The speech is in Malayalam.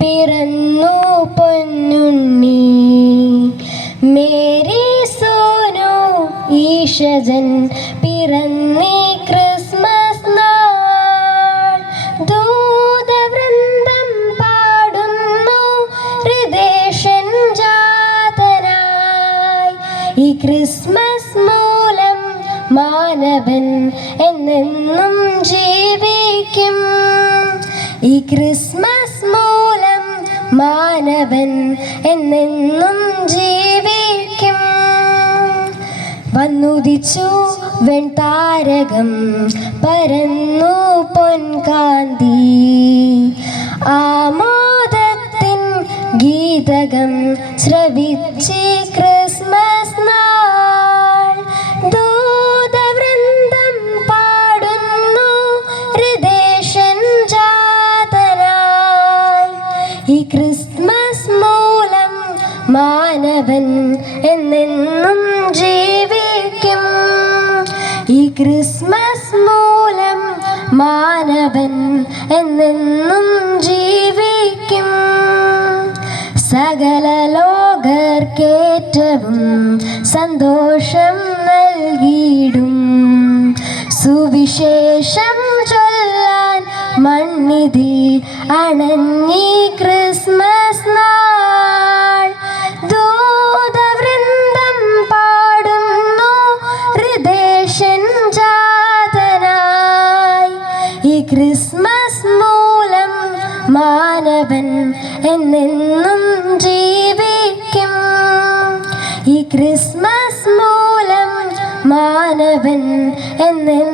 പിറന്നു പൊന്നുണ്ണി മേരി സോനു ഈശജൻ പിറന്നീ ക്രിസ്മസ് നാൾ. ദൂതവൃന്ദം പാടുന്നു ഹൃദേശൻ ജാതനായി. ഈ ക്രിസ്മസ് മൂലം മാനവൻ എന്നെന്നും ജീവിക്കും. ഈ ക്രിസ്മസ് മൂലം മാനവൻ എന്നെന്നും ജീവിക്കും. വന്നുദിച്ചു വെൺതാരകം പരന്നു പൊൻകാന്തി. ആമോദത്തിൻ ഗീതകം ശ്രവിച്ചി ക്രിസ്മസ് നാൾ. ദൂതവൃന്ദം പാടുന്നു ഹൃദേശൻ ജാതനായി. ഈ ക്രിസ്മസ് മൂലം മാനവൻ എന്നെന്നും ജീവിക്കും. ഈ ക്രിസ്മസ് മൂലം മാനവൻ എന്നെന്നും ജീവിക്കും. സകല ലോകർക്കേറ്റവും സന്തോഷം നൽകിയിടും. സുവിശേഷം ചൊല്ലാൻ മണ്ണിതിൽ അണഞ്ഞി ക്രിസ്മസ് നാൾ. ദൂതവൃന്ദം പാടുന്നു ഹൃദേശൻ ജാതനായി. ഈ ക്രിസ്മസ് മൂലം മാനവൻ എന്നെന്നും ജീവിക്കും. ഈ ക്രിസ്മസ് മൂലം മാനവൻ എന്നെന്നും